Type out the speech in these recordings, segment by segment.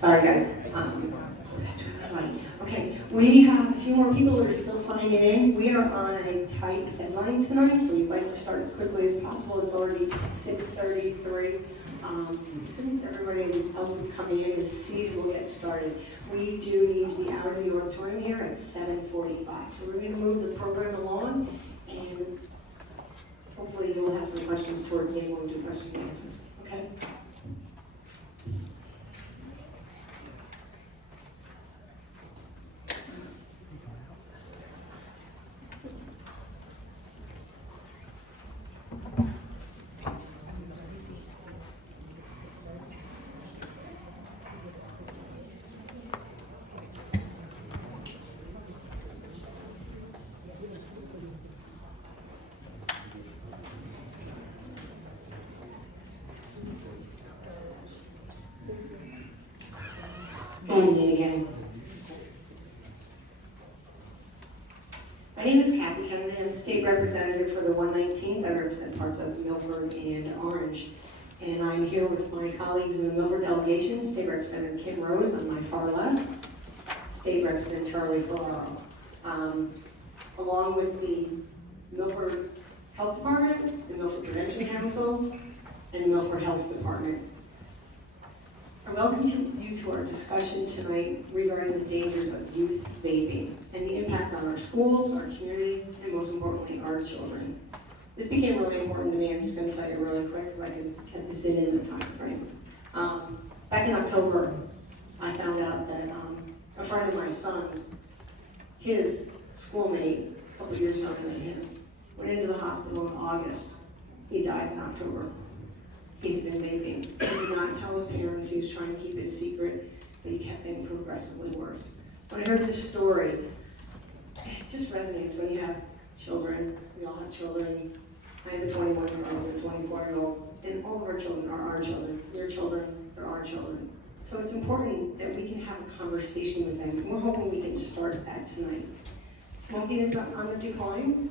Sorry, guys. Okay, we have a few more people that are still signing in. We are on a tight deadline tonight, so we'd like to start as quickly as possible. It's already 6:33. As soon as everybody else is coming in, is seated, we'll get started. We do need to be out of the auditorium here at 7:45. So we're going to move the program along, and hopefully you will have some questions toward the end when we do question and answers. Okay? Again. My name is Kathy Kennedy. I'm state representative for the 119th. I represent parts of Milford and Orange. And I'm here with my colleagues in the Milford delegation, State Representative Kim Rose on my far left, State Representative Charlie Ferraro, along with the Milford Health Department, the Milford Prevention Council, and the Milford Health Department. I welcome you to our discussion tonight regarding the dangers of youth vaping and the impact on our schools, our community, and most importantly, our children. This became really important to me. I'm just going to tell you really quick so I can get this in the time frame. Back in October, I found out that a friend of my son's, his schoolmate, a couple years younger than him, went into the hospital in August. He died in October. He had been vaping. He did not tell his parents. He was trying to keep it a secret, but he kept getting progressively worse. When I heard this story, it just resonates when you have children. We all have children. I have a 21-year-old and a 24-year-old, and all of our children are our children. Your children are our children. So it's important that we can have a conversation with them, and we're hoping we can start that tonight. Smoking is on the decline,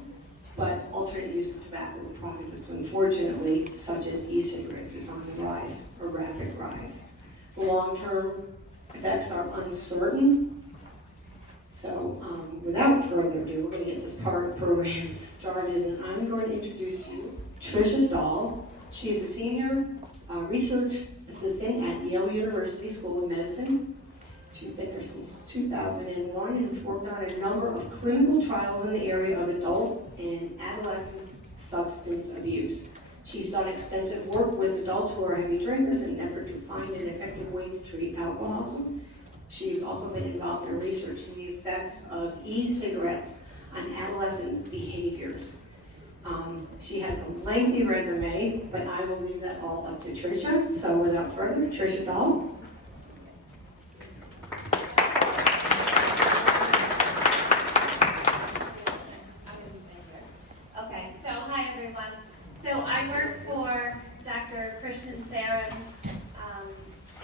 but alternate use of tobacco products, unfortunately, such as e-cigarettes, is on the rise, a rapid rise. The long-term effects are uncertain. So without further ado, we're going to get this program started, and I'm going to introduce to you Tricia Dahl. She is a senior research assistant at Yale University School of Medicine. She's been there since 2001 and has worked on a number of clinical trials in the area of adult and adolescent substance abuse. She's done extensive work with adults who are heavy drinkers in an effort to find an effective way to treat alcoholism. She's also been involved in researching the effects of e-cigarettes on adolescents' behaviors. She has a lengthy resume, but I will leave that all up to Tricia. So without further, Tricia Dahl.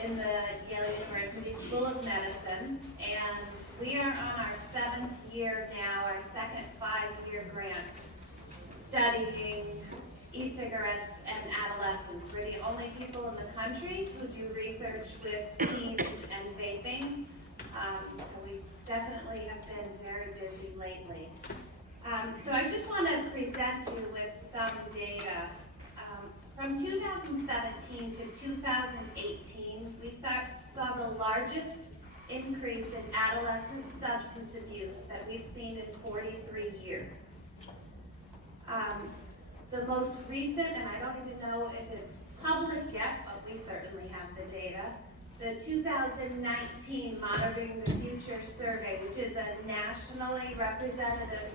In the Yale University School of Medicine, and we are on our 7th year now, our second 5-year grant, studying e-cigarettes and adolescents. We're the only people in the country who do research with teens and vaping, so we definitely have been very busy lately. So I just want to present you with some data. From 2017 to 2018, we saw the largest increase in adolescent substance abuse that we've seen in 43 years. The most recent, and I don't even know if it's public yet, but we certainly have the data, the 2019 Monitoring the Future survey, which is a nationally representative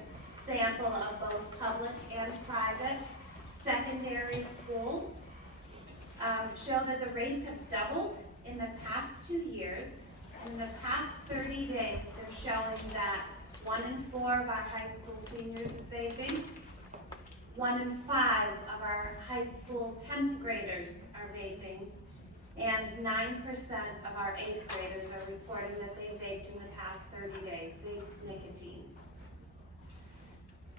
sample of both public and private secondary schools, show that the rates have doubled in the past 2 years. In the past 30 days, they're showing that 1 in 4 of our high school seniors is vaping, 1 in 5 of our high school 10th graders are vaping, and 9% of our 8th graders are reporting that they vaped in the past 30 days, vape nicotine.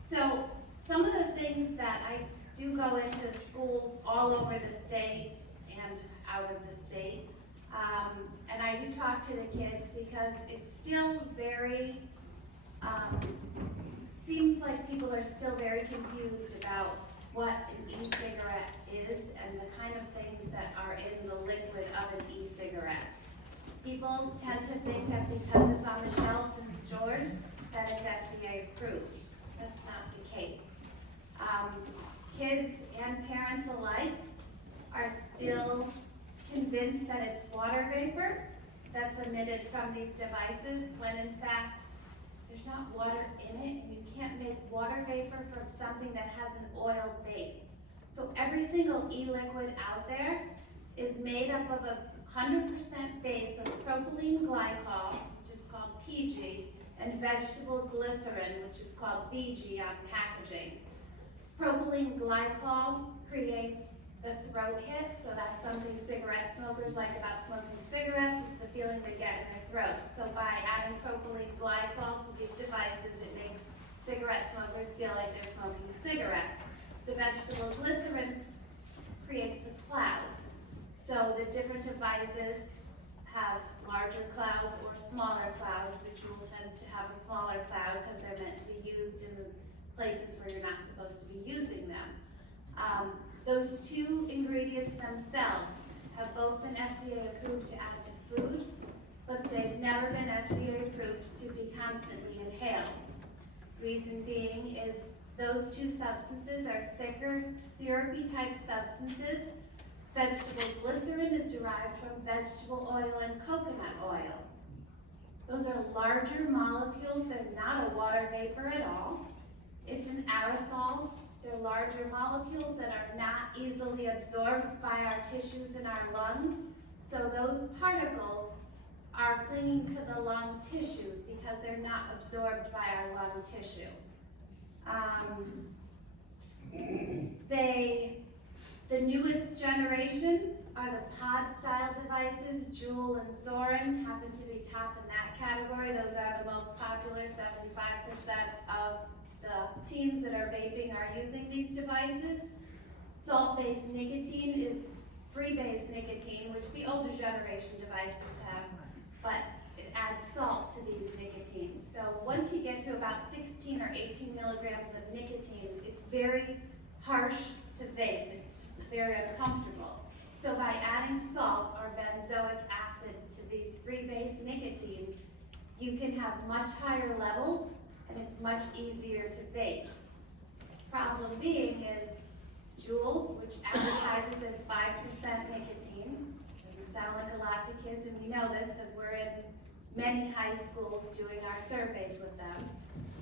So some of the things that I do go into schools all over the state and out of the state. And I do talk to the kids because it's still very, seems like people are still very confused about what an e-cigarette is and the kind of things that are in the liquid of an e-cigarette. People tend to think that because it's on the shelves in stores, that it's FDA approved. That's not the case. Kids and parents alike are still convinced that it's water vapor that's emitted from these devices, when in fact, there's not water in it, and you can't make water vapor from something that has an oil base. So every single e-liquid out there is made up of a 100% base of propylene glycol, which is called PG, and vegetable glycerin, which is called VG on packaging. Propylene glycol creates the throat hit, so that's something cigarette smokers like about smoking cigarettes, is the feeling they get in their throat. So by adding propylene glycol to these devices, it makes cigarette smokers feel like they're smoking a cigarette. The vegetable glycerin creates the clouds. So the different devices have larger clouds or smaller clouds. The Juul tends to have a smaller cloud because they're meant to be used in the places where you're not supposed to be using them. Those two ingredients themselves have both been FDA approved to add to food, but they've never been FDA approved to be constantly inhaled. Reason being is those two substances are thicker, syrupy type substances. Vegetable glycerin is derived from vegetable oil and coconut oil. Those are larger molecules. They're not a water vapor at all. It's an aerosol. They're larger molecules that are not easily absorbed by our tissues in our lungs. So those particles are clinging to the lung tissues because they're not absorbed by our lung tissue. The newest generation are the pod style devices. Juul and Soren happen to be top in that category. Those are the most popular. 75% of the teens that are vaping are using these devices. Salt-based nicotine is free-based nicotine, which the older generation devices have, but it adds salt to these nicotines. So once you get to about 16 or 18 milligrams of nicotine, it's very harsh to vape. It's very uncomfortable. So by adding salt or benzoic acid to these free-based nicotines, you can have much higher levels and it's much easier to vape. Problem being is Juul, which advertises as 5% nicotine, doesn't sound like a lot to kids, and we know this because we're in many high schools doing our surveys with them.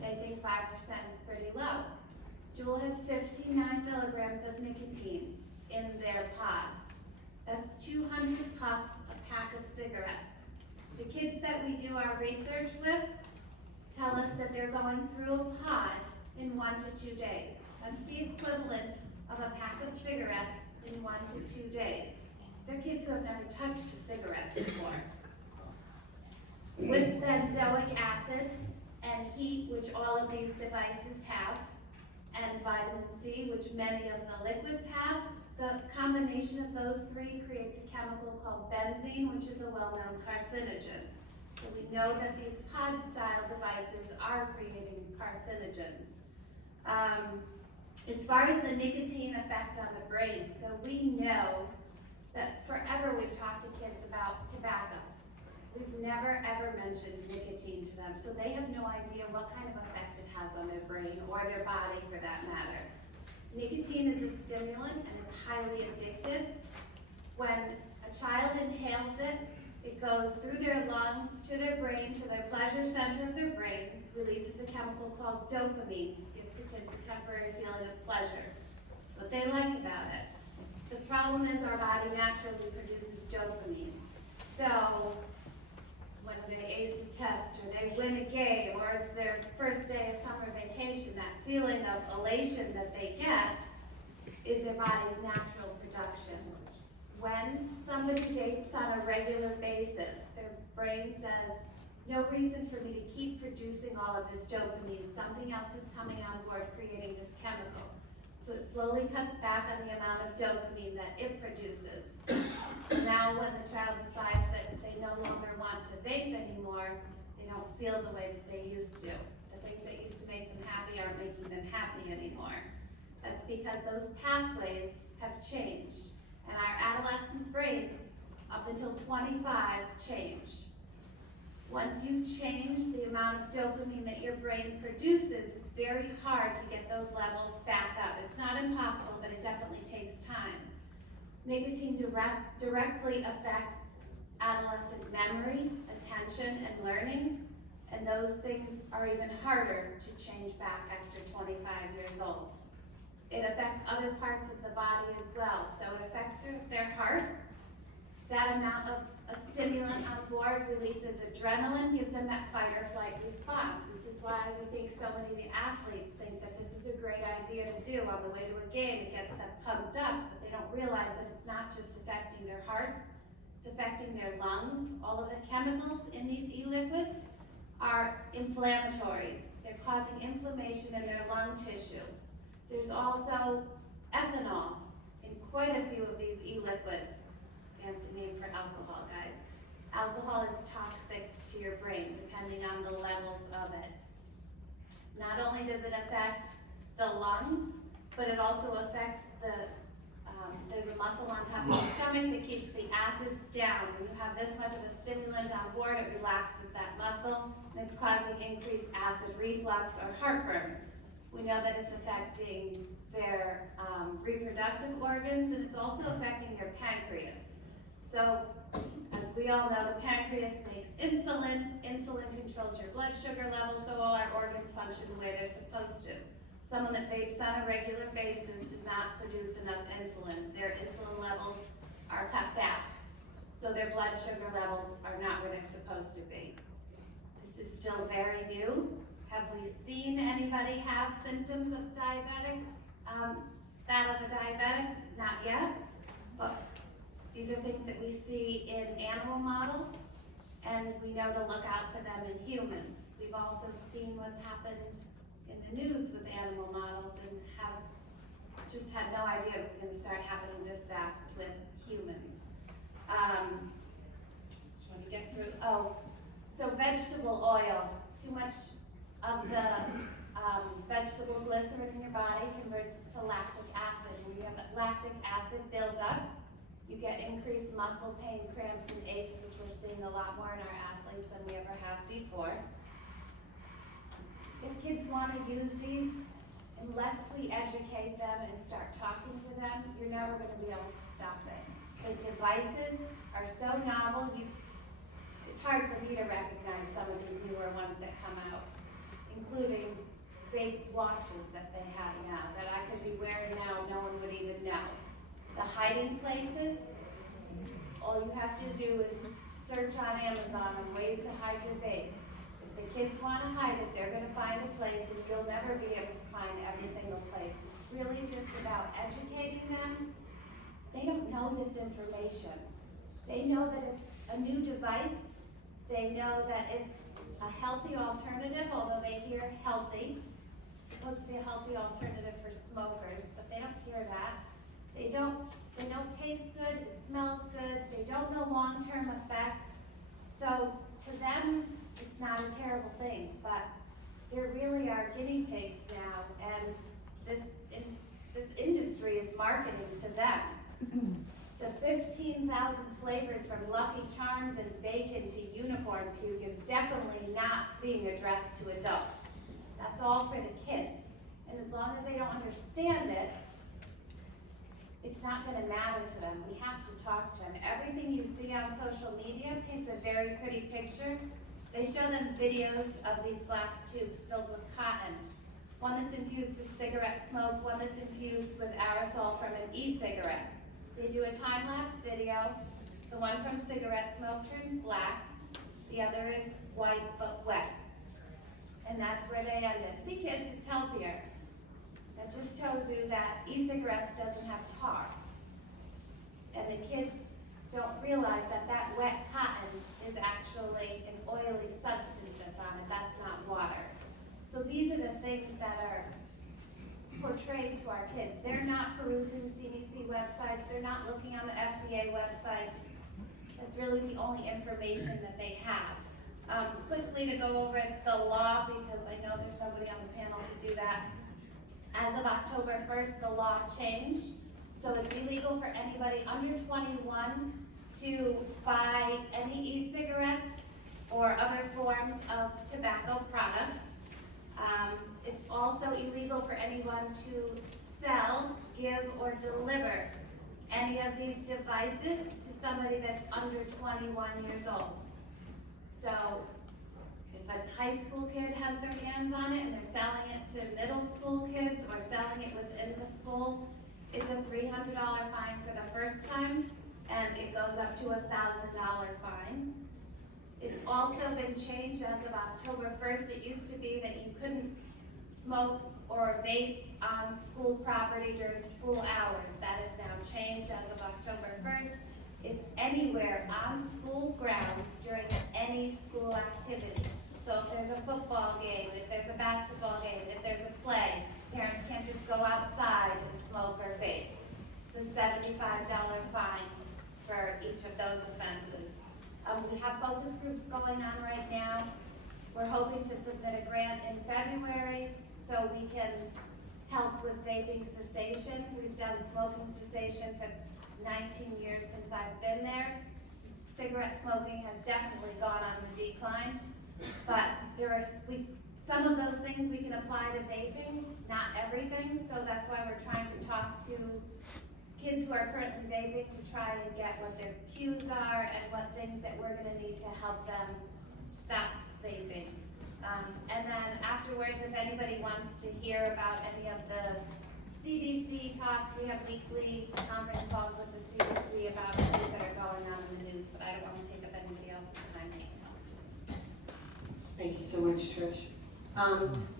They think 5% is pretty low. Juul has 59 milligrams of nicotine in their pods. That's 200 puffs a pack of cigarettes. The kids that we do our research with tell us that they're going through a pod in 1 to 2 days. That's the equivalent of a pack of cigarettes in 1 to 2 days. These are kids who have never touched a cigarette before. With benzoic acid and heat, which all of these devices have, and vitamin C, which many of the liquids have, the combination of those three creates a chemical called benzene, which is a well-known carcinogen. So we know that these pod-style devices are creating carcinogens. As far as the nicotine effect on the brain, so we know that forever we've talked to kids about tobacco. We've never ever mentioned nicotine to them, so they have no idea what kind of effect it has on their brain or their body for that matter. Nicotine is a stimulant and it's highly addictive. When a child inhales it, it goes through their lungs to their brain, to their pleasure center of their brain, releases a chemical called dopamine. It gives the kids a temporary feeling of pleasure. That's what they like about it. The problem is our body naturally produces dopamine. So when they ace a test or they win a game or it's their first day of summer vacation, that feeling of elation that they get is their body's natural production. When somebody vapes on a regular basis, their brain says, no reason for me to keep producing all of this dopamine. Something else is coming on board creating this chemical. So So it slowly cuts back on the amount of dopamine that it produces. Now when the child decides that they no longer want to vape anymore, they don't feel the way that they used to. The things that used to make them happy aren't making them happy anymore. That's because those pathways have changed. And our adolescent brains, up until 25, change. Once you change the amount of dopamine that your brain produces, it's very hard to get those levels back up. It's not impossible, but it definitely takes time. Nicotine directly affects adolescent memory, attention, and learning, and those things are even harder to change back after 25 years old. It affects other parts of the body as well. So it affects their heart. That amount of a stimulant on board releases adrenaline, gives them that fight or flight response. This is why we think so many of the athletes think that this is a great idea to do on the way to a game. It gets them pumped up, but they don't realize that it's not just affecting their hearts, it's affecting their lungs. All of the chemicals in these e-liquids are inflammatories. They're causing inflammation in their lung tissue. There's also ethanol in quite a few of these e-liquids. Fancy name for alcohol, guys. Alcohol is toxic to your brain, depending on the levels of it. Not only does it affect the lungs, but it also affects there's a muscle on top of the stomach that keeps the acids down. When you have this much of a stimulant on board, it relaxes that muscle, and it's causing increased acid reflux or heartburn. We know that it's affecting their reproductive organs, and it's also affecting their pancreas. So, as we all know, the pancreas makes insulin. Insulin controls your blood sugar levels, so all our organs function the way they're supposed to. Someone that vapes on a regular basis does not produce enough insulin. Their insulin levels are cut back, so their blood sugar levels are not where they're supposed to be. This is still very new. Have we seen anybody have symptoms of diabetic, that of a diabetic? Not yet, but these are things that we see in animal models, and we know to look out for them in humans. We've also seen what's happened in the news with animal models and have just had no idea it was going to start happening this fast with humans. Just want to get through. Oh, so vegetable oil, too much of the vegetable glycerin in your body converts to lactic acid. When you have lactic acid build up, you get increased muscle pain, cramps, and aches, which we're seeing a lot more in our athletes than we ever have before. If kids want to use these, unless we educate them and start talking to them, you're never going to be able to stop it. The devices are so novel, it's hard for me to recognize some of these newer ones that come out, including vape watches that they have now, that I could be wearing now, no one would even know. The hiding places, all you have to do is search on Amazon on ways to hide your vape. If the kids want to hide it, they're going to find a place, and you'll never be able to find every single place. It's really just about educating them. They don't know this information. They know that it's a new device. They know that it's a healthy alternative, although they hear healthy. It's supposed to be a healthy alternative for smokers, but they don't hear that. They don't taste good, it smells good, they don't know long-term effects. So to them, it's not a terrible thing, but there really are guinea pigs now, and this industry is marketing to them. The 15,000 flavors from Lucky Charms and bacon to unicorn puke is definitely not being addressed to adults. That's all for the kids. And as long as they don't understand it, it's not going to matter to them. We have to talk to them. Everything you see on social media paints a very pretty picture. They show them videos of these glass tubes filled with cotton. One that's infused with cigarette smoke, one that's infused with aerosol from an e-cigarette. They do a time-lapse video. The one from cigarette smoke turns black. The other is white but wet. And that's where they end it. See, kids, it's healthier. That just shows you that e-cigarettes doesn't have tar. And the kids don't realize that that wet cotton is actually an oily substance that's on it. That's not water. So these are the things that are portrayed to our kids. They're not perusing CDC websites, they're not looking on the FDA websites. That's really the only information that they have. Quickly to go over the law, because I know there's nobody on the panel to do that. As of October 1st, the law changed. So it's illegal for anybody under 21 to buy any e-cigarettes or other forms of tobacco products. It's also illegal for anyone to sell, give, or deliver any of these devices to somebody that's under 21 years old. So if a high school kid has their hands on it and they're selling it to middle school kids or selling it within the schools, it's a $300 fine for the first time, and it goes up to a $1,000 fine. It's also been changed as of October 1st. It used to be that you couldn't smoke or vape on school property during school hours. That is now changed as of October 1st. It's anywhere on school grounds during any school activity. So if there's a football game, if there's a basketball game, if there's a play, parents can't just go outside and smoke or vape. It's a $75 fine for each of those offenses. We have focus groups going on right now. We're hoping to submit a grant in February so we can help with vaping cessation. We've done smoking cessation for 19 years since I've been there. Cigarette smoking has definitely gone on the decline, but there are some of those things we can apply to vaping, not everything, so that's why we're trying to talk to kids who are currently vaping to try and get what their cues are and what things that we're going to need to help them stop vaping. And then afterwards, if anybody wants to hear about any of the CDC talks, we have weekly conference calls with the CDC about things that are going on in the news, but I don't want to take up anybody else's time. Thank you so much, Trish.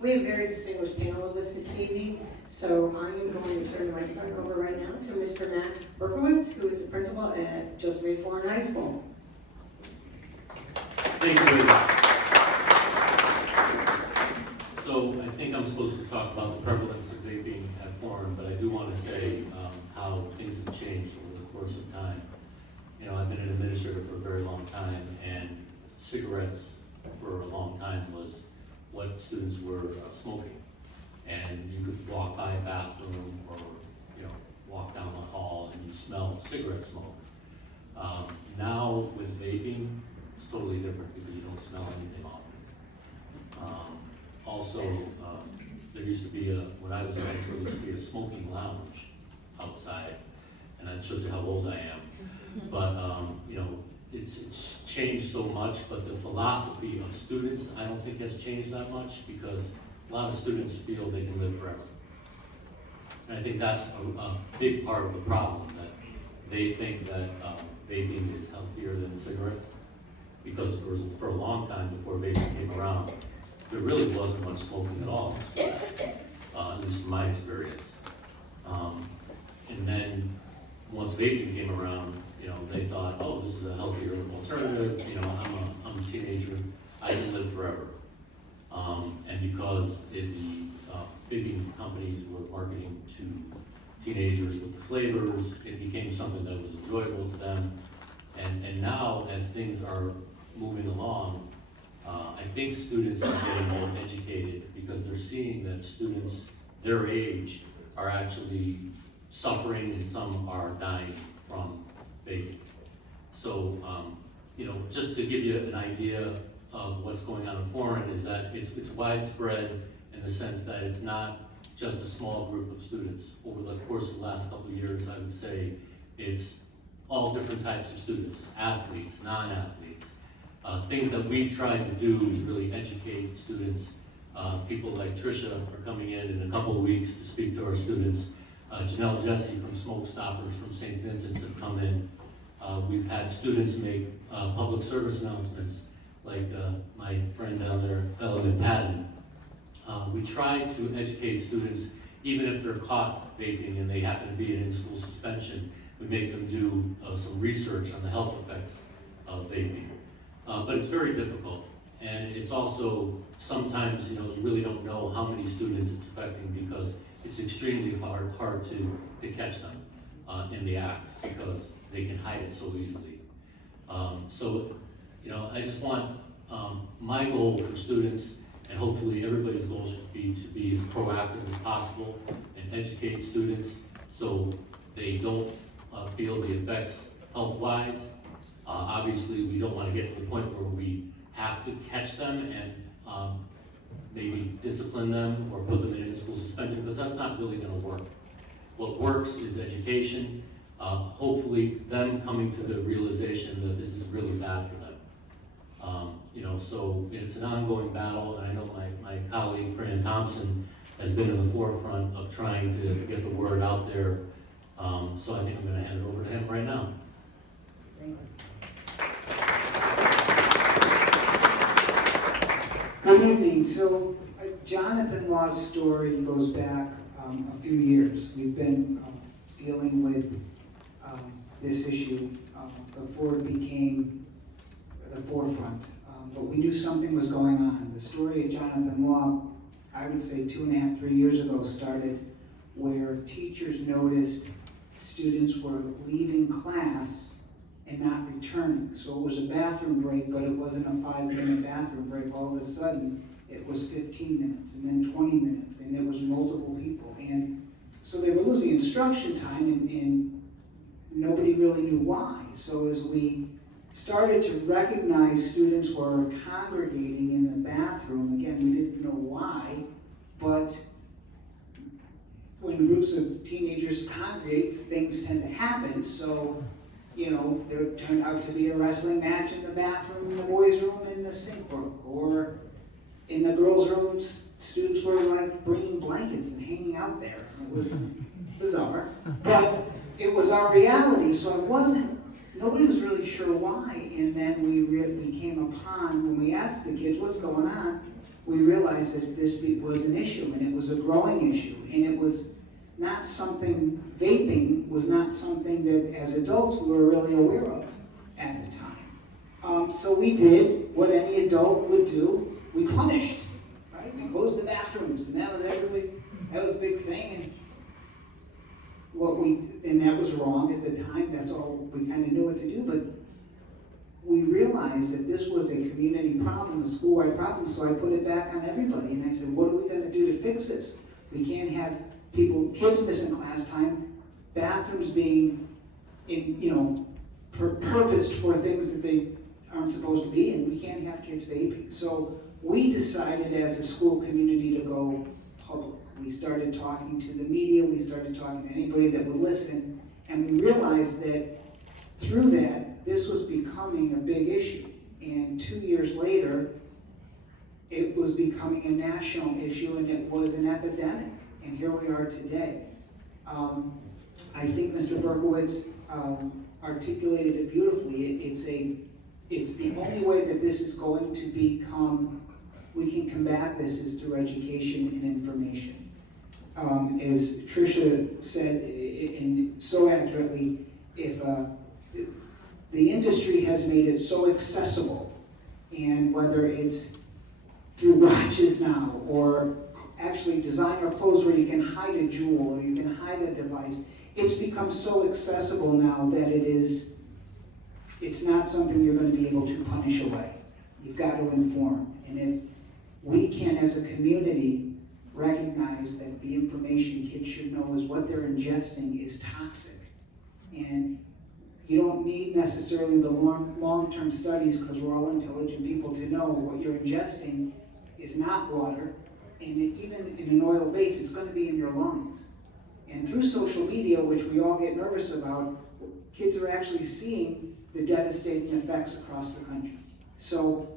We have a very distinguished panel with us this evening, so I am going to turn the microphone over right now to Mr. Max Berkowitz, who is the principal at Joseph A. Foreign High School. Thank you very much. So I think I'm supposed to talk about the prevalence of vaping at Foreign, but I do want to say how things have changed over the course of time. You know, I've been an administrator for a very long time, and cigarettes for a long time was what students were smoking. And you could walk by a bathroom or, you know, walk down the hall and you smell cigarette smoke. Now with vaping, it's totally different because you don't smell anything often. Also, there used to be when I was in high school, there used to be a smoking lounge outside, and that shows you how old I am. But, you know, it's changed so much, but the philosophy of students, I don't think has changed that much, because a lot of students feel they can live forever. And I think that's a big part of the problem, that they think that vaping is healthier than cigarettes, because for a long time before vaping came around, there really wasn't much smoking at all, at least from my experience. And then once vaping came around, you know, they thought, oh, this is a healthier alternative. You know, I'm a teenager, I can live forever. And because the vaping companies were marketing to teenagers with the flavors, it became something that was enjoyable to them. And now, as things are moving along, I think students are getting more educated because they're seeing that students their age are actually suffering and some are dying from vaping. So, you know, just to give you an idea of what's going on in Foreign is that it's widespread in the sense that it's not just a small group of students. Over the course of the last couple of years, I would say it's all different types of students, athletes, non-athletes. Things that we've tried to do is really educate students. People like Tricia are coming in a couple of weeks to speak to our students. Janelle Jesse from Smoke Stoppers from St. Vincent's have come in. We've had students make public service announcements, like my friend down there, Ellen Patton. We try to educate students, even if they're caught vaping and they happen to be in in-school suspension. We make them do some research on the health effects of vaping. But it's very difficult. And it's also, sometimes, you know, you really don't know how many students it's affecting because it's extremely hard to catch them in the act because they can hide it so easily. So, you know, I just want my goal for students, and hopefully everybody's goal should be to be as proactive as possible and educate students so they don't feel the effects health-wise. Obviously, we don't want to get to the point where we have to catch them and maybe discipline them or put them in school suspension, because that's not really going to work. What works is education, hopefully them coming to the realization that this is really bad for them. You know, so it's an ongoing battle, and I know my colleague, Fran Thompson, has been in the forefront of trying to get the word out there. So I think I'm going to hand it over to him right now. Thank you. Good evening. So Jonathan Law's story goes back a few years. We've been dealing with this issue before it became the forefront. But we knew something was going on. The story of Jonathan Law, I would say 2.5, 3 years ago, started where teachers noticed students were leaving class and not returning. So it was a bathroom break, but it wasn't a 5-minute bathroom break. All of a sudden, it was 15 minutes, and then 20 minutes, and there was multiple people. And so they were losing instruction time, and nobody really knew why. So as we started to recognize students were congregating in the bathroom, again, we didn't know why, but when groups of teenagers congregate, things tend to happen. So, you know, there turned out to be a wrestling match in the bathroom, in the boys' room, in the sink broke, or in the girls' rooms, students were like bringing blankets and hanging out there. It was bizarre, but it was our reality, so it wasn't, nobody was really sure why. And then we came upon, when we asked the kids what's going on, we realized that this was an issue, and it was a growing issue, and it was not something, vaping was not something that as adults we were really aware of at the time. So we did what any adult would do, we punished, right? We closed the bathrooms, and that was a big thing. And that was wrong at the time, that's all, we kind of knew what to do, but we realized that this was a community problem, a school-wide problem, so I put it back on everybody, and I said, what are we going to do to fix this? We can't have kids missing class time, bathrooms being, purposed for things that they aren't supposed to be, and we can't have kids vaping. So we decided as a school community to go public. We started talking to the media, we started talking to anybody that would listen, and we realized that through that, this was becoming a big issue. And 2 years later, it was becoming a national issue, and it was an epidemic. And here we are today. I think Mr. Berkowitz articulated it beautifully. It's the only way that this is going to become, we can combat this is through education and information. As Tricia said, and so accurately, if the industry has made it so accessible, and whether it's through watches now, or actually designer clothes where you can hide a jewel, or you can hide a device, it's become so accessible now that it's not something you're going to be able to punish away. You've got to inform. And if we can, as a community, recognize that the information kids should know is what they're ingesting is toxic. And you don't need necessarily the long-term studies, because we're all intelligent people, to know what you're ingesting is not water, and even in an oil base, it's going to be in your lungs. And through social media, which we all get nervous about, kids are actually seeing the devastating effects across the country. So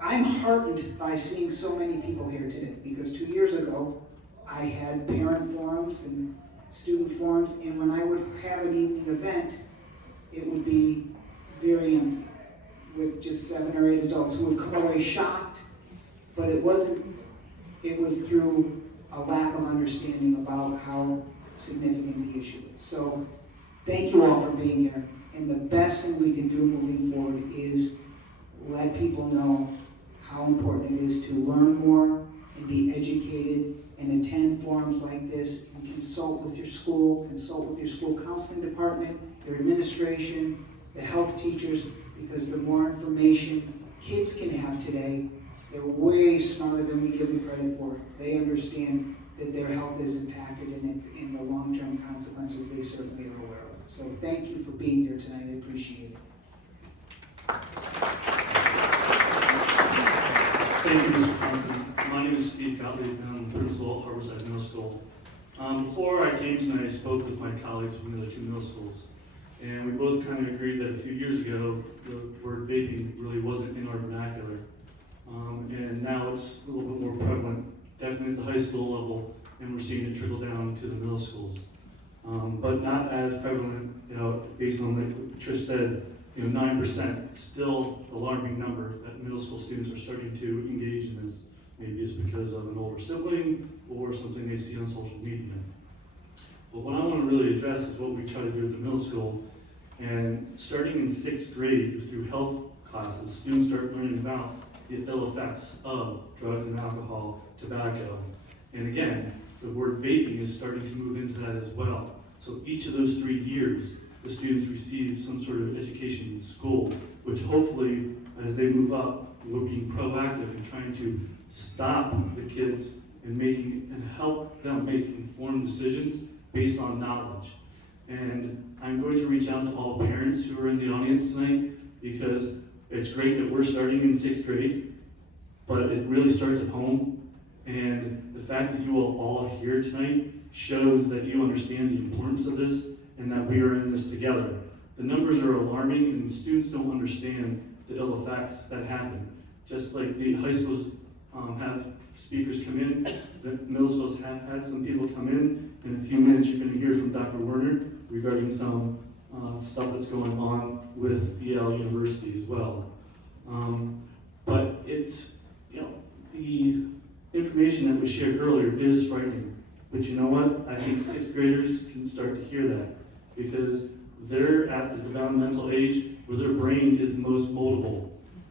I'm heartened by seeing so many people here today, because 2 years ago, I had parent forums and student forums, and when I would have an evening event, it would be very empty, with just 7 or 8 adults who would come away shocked, but it was through a lack of understanding about how significant the issue is. So thank you all for being here, and the best thing we can do moving forward is let people know how important it is to learn more and be educated and attend forums like this and consult with your school counseling department, your administration, the health teachers, because the more information kids can have today, they're way smarter than we give them credit for. They understand that their health is impacted and the long-term consequences they certainly are aware of. So thank you for being here tonight. I appreciate it. Thank you, Mr. Thompson. My name is Steve Gottlieb, and I'm the principal at Harborside Middle School. Before I came tonight, I spoke with my colleagues from the other two middle schools, and we both kind of agreed that a few years ago, the word vaping really wasn't in our vernacular. And now it's a little bit more prevalent, definitely at the high school level, and we're seeing it trickle down to the middle schools. But not as prevalent, based on what Trish said, 9%, still alarming number that middle school students are starting to engage in this. Maybe it's because of an older sibling or something they see on social media. But what I want to really address is what we try to do at the middle school. And starting in 6th grade through health classes, students start learning about the ill effects of drugs and alcohol, tobacco. And again, the word vaping is starting to move into that as well. So each of those 3 years, the students receive some sort of education in school, which hopefully, as they move up, we're being proactive in trying to stop the kids and help them make informed decisions based on knowledge. And I'm going to reach out to all parents who are in the audience tonight, because it's great that we're starting in 6th grade, but it really starts at home. And the fact that you are all here tonight shows that you understand the importance of this and that we are in this together. The numbers are alarming, and students don't understand the ill effects that happen. Just like the high schools have speakers come in, the middle schools have had some people come in. In a few minutes, you're going to hear from Dr. Werner regarding some stuff that's going on with Yale University as well. But it's, the information that was shared earlier is frightening. But you know what? I think 6th graders can start to hear that, because they're at the developmental age where their brain is the most moldable.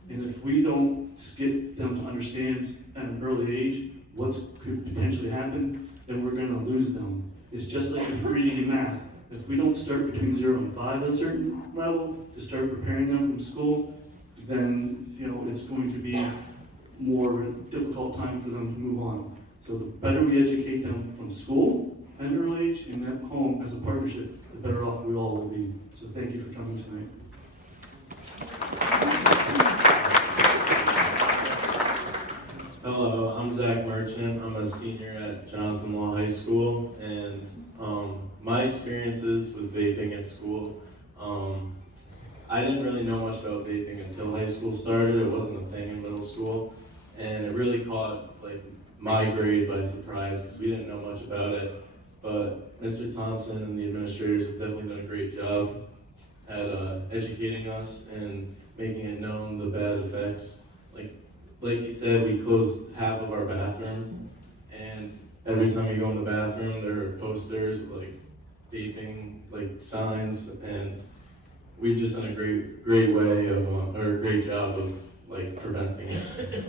And if we don't get them to understand at an early age what could potentially happen, then we're going to lose them. It's just like with reading and math. If we don't start between 0 and 5 at a certain level to start preparing them from school, then it's going to be more of a difficult time for them to move on. So the better we educate them from school at an early age and at home as a partnership, the better off we all will be. So thank you for coming tonight. Hello, I'm Zach Merchant. I'm a senior at Jonathan Law High School, and my experiences with vaping at school, I didn't really know much about vaping until high school started. It wasn't a thing in middle school, and it really caught my grade by surprise, because we didn't know much about it. But Mr. Thompson and the administrators have definitely done a great job at educating us and making it known the bad effects. Like he said, we closed half of our bathrooms, and every time you go in the bathroom, there are posters like vaping, signs, and we've just done a great way of, or a great job of preventing it.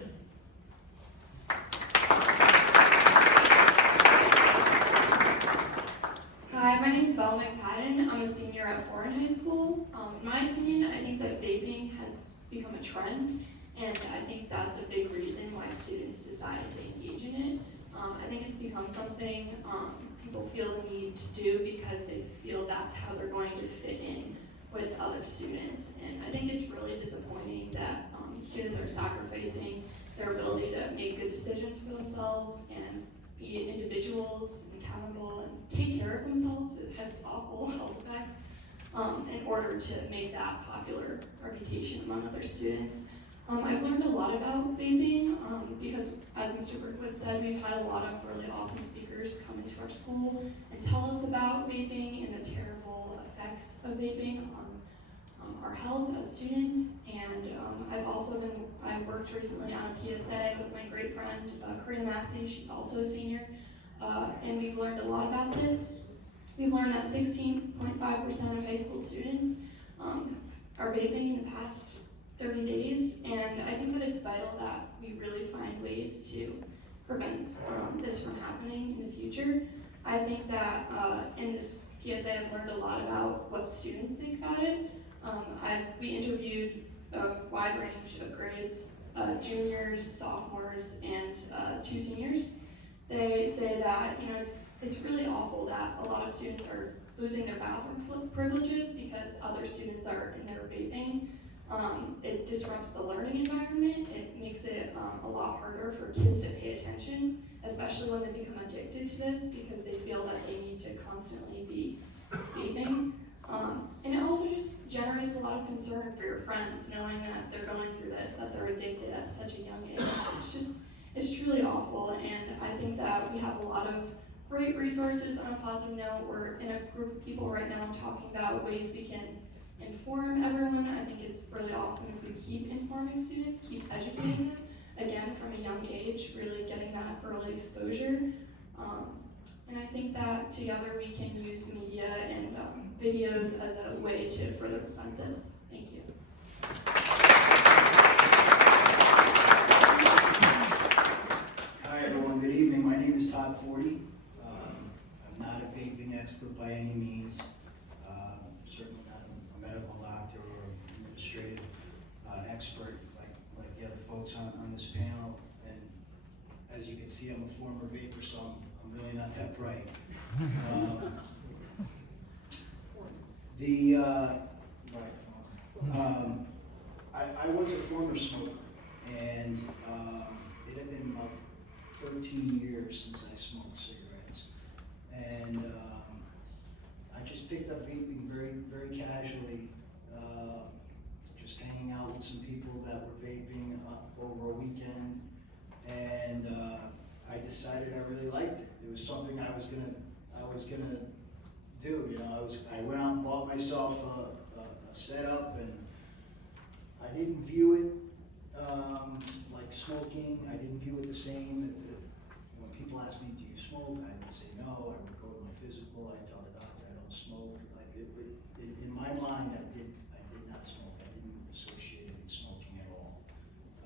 Hi, my name is Belle McPadden. I'm a senior at Warren High School. In my opinion, I think that vaping has become a trend, and I think that's a big reason why students decide to engage in it. I think it's become something people feel the need to do because they feel that's how they're going to fit in with other students. And I think it's really disappointing that students are sacrificing their ability to make good decisions for themselves and be individuals, accountable, and take care of themselves. It has awful health effects in order to make that popular reputation among other students. I've learned a lot about vaping because, as Mr. Brookwood said, we've had a lot of really awesome speakers come into our school and tell us about vaping and the terrible effects of vaping on our health as students. And I've worked recently on a PSA with my great friend, Karina Massey. She's also a senior. And we've learned a lot about this. We've learned that 16.5% of high school students are vaping in the past 30 days, and I think that it's vital that we really find ways to prevent this from happening in the future. I think that in this PSA I've learned a lot about what students think about it. We interviewed a wide range of grades, juniors, sophomores, and 2 seniors. They say that it's really awful that a lot of students are losing their bathroom privileges because other students are in there vaping. It disrupts the learning environment. It makes it a lot harder for kids to pay attention, especially when they become addicted to this because they feel that they need to constantly be vaping. And it also just generates a lot of concern for your friends, knowing that they're going through this, that they're addicted at such a young age. It's truly awful, and I think that we have a lot of great resources. On a positive note, we're in a group of people right now talking about ways we can inform everyone. I think it's really awesome if we keep informing students, keep educating them, again, from a young age, really getting that early exposure. And I think that together we can use media and videos as a way to further prevent this. Thank you. Hi everyone, good evening. My name is Todd Forty. I'm not a vaping expert by any means. Certainly not a medical doctor or administrative expert like the other folks on this panel. And as you can see, I'm a former vapor, so I'm really not that bright. I was a former smoker, and it had been about 13 years since I smoked cigarettes. And I just picked up vaping very, very casually, just hanging out with some people that were vaping over a weekend. And I decided I really liked it. It was something I was gonna do. I went out and bought myself a setup, and I didn't view it like smoking. I didn't view it the same. When people ask me, "Do you smoke?" I would say no. I would go to my physical. I tell the doctor I don't smoke. In my mind, I did not smoke. I didn't associate it with smoking at all.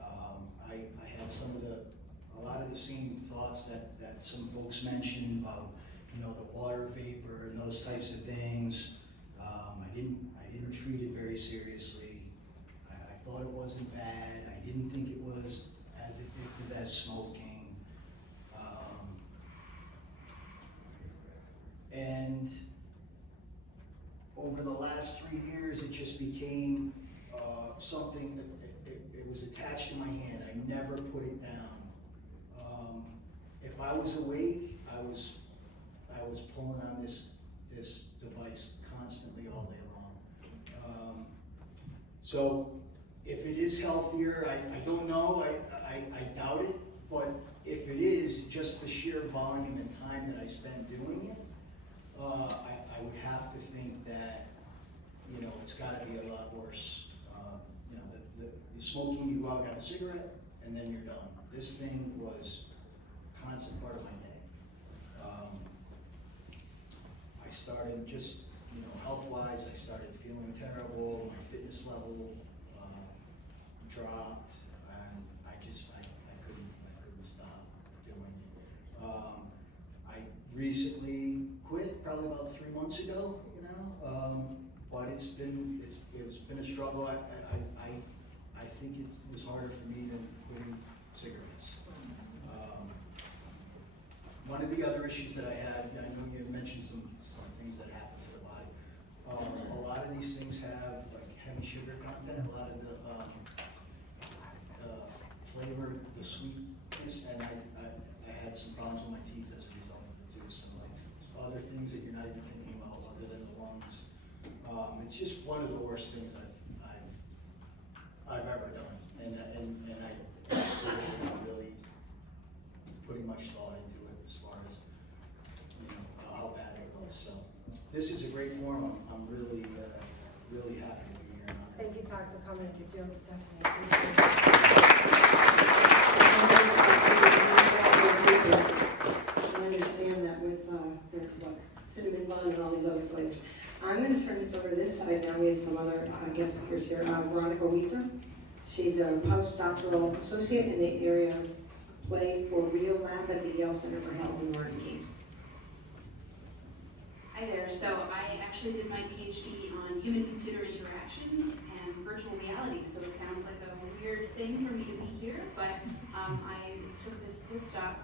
I had a lot of the same thoughts that some folks mentioned about the water vapor and those types of things. I didn't treat it very seriously. I thought it wasn't bad. I didn't think it was as addictive as smoking. And over the last 3 years, it just became something that it was attached to my hand. I never put it down. If I was awake, I was pulling on this device constantly all day long. So if it is healthier, I don't know, I doubt it, but if it is, just the sheer volume and time that I spend doing it, I would have to think that, it's gotta be a lot worse. The smoking, you go out and have a cigarette, and then you're done. This thing was a constant part of my day. I started just, health-wise, I started feeling terrible. My fitness level dropped, and I couldn't stop doing it. I recently quit, probably about 3 months ago, but it's been a struggle. I think it was harder for me than quitting cigarettes. One of the other issues that I had, I know you mentioned some things that happen to the body. A lot of these things have like heavy sugar content, a lot of the flavor, the sweetness, and I had some problems with my teeth as a result of it too. Some other things that you're not even thinking about other than the lungs. It's just one of the worst things I've ever done, and I really putting much thought into it as far as how bad it was. So this is a great forum. I'm really happy to be here. Thank you, Todd, for coming to do I understand that with, there's cinnamon bun and all these other flavors. I'm going to turn this over to this side now. We have some other guest speakers here. Veronica Weiser. She's a postdoctoral associate in the area Play for Real Lab at the Yale Center for Health and Learning Games. Hi there. So I actually did my PhD on human-computer interaction and virtual reality. So it sounds like a weird thing for me to be here, but I took this postdoc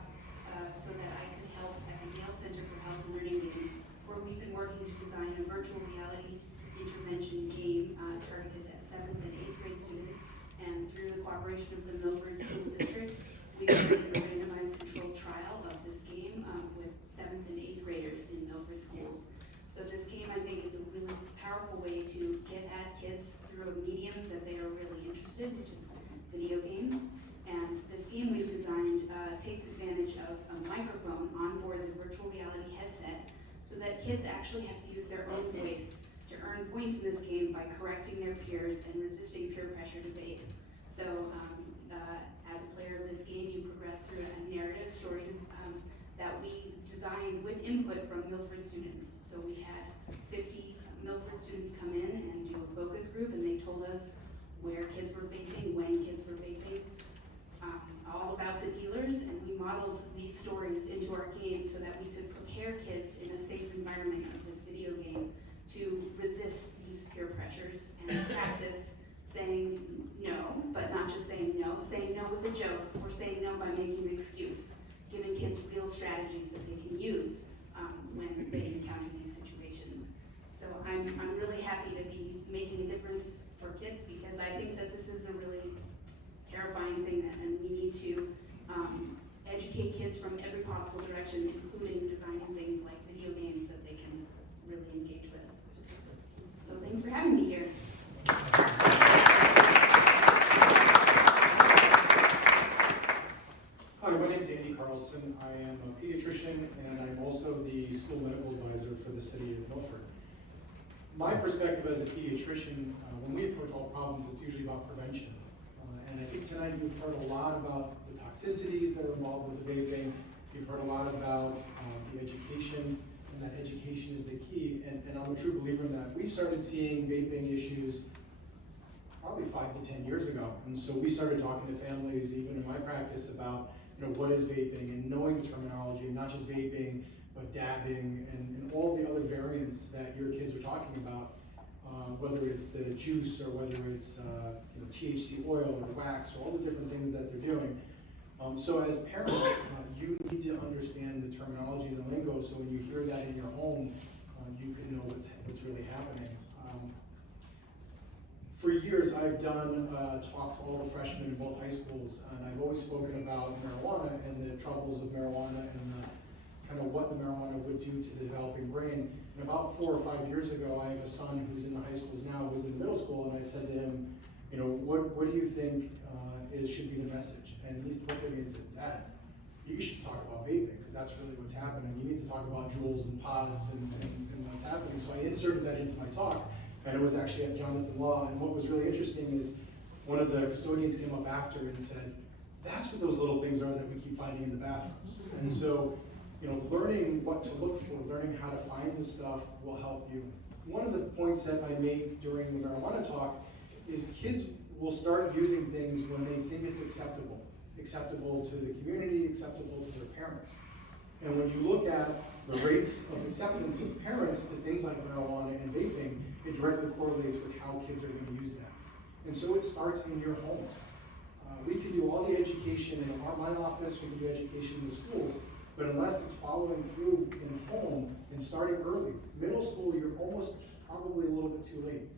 so that I could help at the Yale Center for Health and Learning Games, where we've been working to design a virtual reality intervention game targeted at 7th and 8th grade students. And through the cooperation of the Milford School District, we did a randomized controlled trial of this game with 7th and 8th graders in Milford schools. So this game, I think, is a really powerful way to get at kids through a medium that they are really interested in, which is video games. And this game we've designed takes advantage of a microphone on board the virtual reality headset so that kids actually have to use their own voice to earn points in this game by correcting their peers and resisting peer pressure to vape. So as a player of this game, you progress through a narrative stories that we designed with input from Milford students. So we had 50 Milford students come in and do a focus group, and they told us where kids were vaping, when kids were vaping, all about the dealers, and we modeled these stories into our game so that we could prepare kids in a safe environment of this video game to resist these peer pressures and practice saying no, but not just saying no with a joke, or saying no by making an excuse, giving kids real strategies that they can use when they encounter these situations. So I'm really happy to be making a difference for kids, because I think that this is a really terrifying thing, and we need to educate kids from every possible direction, including designing things like video games that they can really engage with. So thanks for having me here. Hi, my name is Andy Carlson. I am a pediatrician, and I'm also the school medical advisor for the city of Milford. My perspective as a pediatrician, when we approach all problems, it's usually about prevention. And I think tonight you've heard a lot about the toxicities that are involved with the vaping. You've heard a lot about the education, and that education is the key. And I'm a true believer in that. We started seeing vaping issues probably 5 to 10 years ago. And so we started talking to families, even in my practice, about what is vaping, and knowing the terminology, not just vaping, but dabbing, and all the other variants that your kids are talking about, whether it's the juice or whether it's THC oil or wax, or all the different things that they're doing. So as parents, you need to understand the terminology and the lingo, so when you hear that in your home, you can know what's really happening. For years, I've done talk to all the freshmen in both high schools, and I've always spoken about marijuana and the troubles of marijuana, and kind of what the marijuana would do to the developing brain. And about 4 or 5 years ago, I have a son who's in the high schools now, who's in middle school, and I said to him, what do you think should be the message? And he's looked at me and said, Dad, you should talk about vaping, because that's really what's happening. You need to talk about joules and pods and what's happening. So I inserted that into my talk. And it was actually at Jonathan Law, and what was really interesting is one of the custodians came up after and said, that's what those little things are that we keep finding in the bathrooms. And so, learning what to look for, learning how to find the stuff will help you. One of the points that I made during the marijuana talk is kids will start using things when they think it's acceptable to the community, acceptable to their parents. And when you look at the rates of acceptance of parents to things like marijuana and vaping, it directly correlates with how kids are going to use that. And so it starts in your homes. We can do all the education in my office, we can do education in the schools, but unless it's following through in home and starting early, middle school, you're almost probably a little bit too late.